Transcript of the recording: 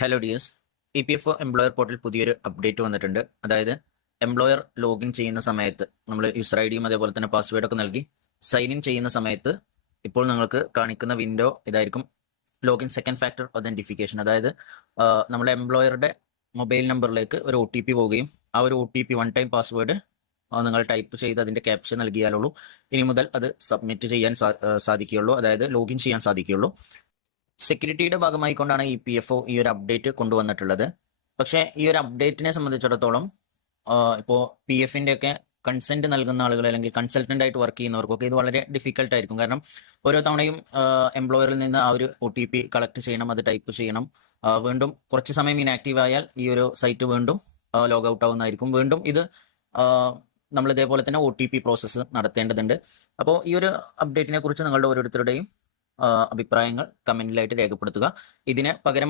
Hello dears, EPFO employer portal പുതിയൊരു update വന്നിട്ടുണ്ട്. അതായത് എംപ്ലോയർ ലോഗിൻ ചെയ്യുന്ന സമയത്ത് നമ്മൾ യൂസർ ഐ ഡിയും അതേപോലെ തന്നെ പാസ്വേഡൊക്കെ നൽകി സൈൻ ഇൻ ചെയ്യുന്ന സമയത്ത് ഇപ്പോൾ നിങ്ങൾക്ക് കാണിക്കുന്ന വിൻഡോ ഇതായിരിക്കും. Login second factor authentication. അതായത് നമ്മുടെ എംപ്ലോയറുടെ മൊബൈൽ നമ്പറിലേക്ക് ഒരു OTP പോവുകയും ആ ഒരു OTP വൺ ടൈം പാസ്വേഡ് നിങ്ങൾ ടൈപ്പ് ചെയ്ത് അതിന്റെ ക്യാപ്ഷൻ നൽകിയാലുള്ളൂ ഇനി മുതൽ അത് സബ്മിറ്റ് ചെയ്യാൻ സാധിക്കുകയുള്ളൂ. അതായത് ലോഗിൻ ചെയ്യാൻ സാധിക്കുകയുള്ളൂ. സെക്യൂരിറ്റിയുടെ ഭാഗമായിക്കൊണ്ടാണ് EPFO ഈ ഒരു അപ്ഡേറ്റ് കൊണ്ടുവന്നിട്ടുള്ളത്. പക്ഷേ ഈ ഒരു അപ്ഡേറ്റിനെ സംബന്ധിച്ചിടത്തോളം ഇപ്പോൾ PF-ന്റെ ഒക്കെ കൺസെന്റ് നൽകുന്ന ആളുകൾ അല്ലെങ്കിൽ കൺസൾട്ടന്റ് ആയിട്ട് വർക്ക് ചെയ്യുന്നവർക്കൊക്കെ ഇത് വളരെ ഡിഫിക്കൽട്ട് ആയിരിക്കും. കാരണം ഓരോ തവണയും എംപ്ലോയറിൽ നിന്ന് ആ ഒരു OTP കളക്ട് ചെയ്യണം, അത് ടൈപ്പ് ചെയ്യണം. വീണ്ടും കുറച്ച് സമയം ഇനാക്റ്റീവ് ആയാൽ ഈ ഒരു സൈറ്റ് വീണ്ടും ലോഗ് ഔട്ട് ആവുന്നതായിരിക്കും. വീണ്ടും ഇത് നമ്മൾ ഇതേപോലെ തന്നെ OTP പ്രോസസ്സ് നടത്തേണ്ടതുണ്ട്. അപ്പോൾ ഈ ഒരു അപ്ഡേറ്റിനെ കുറിച്ച് നിങ്ങളുടെ ഓരോരുത്തരുടെയും അഭിപ്രായങ്ങൾ കമന്റിലായിട്ട് രേഖപ്പെടുത്തുക. ഇതിന് പകരമായി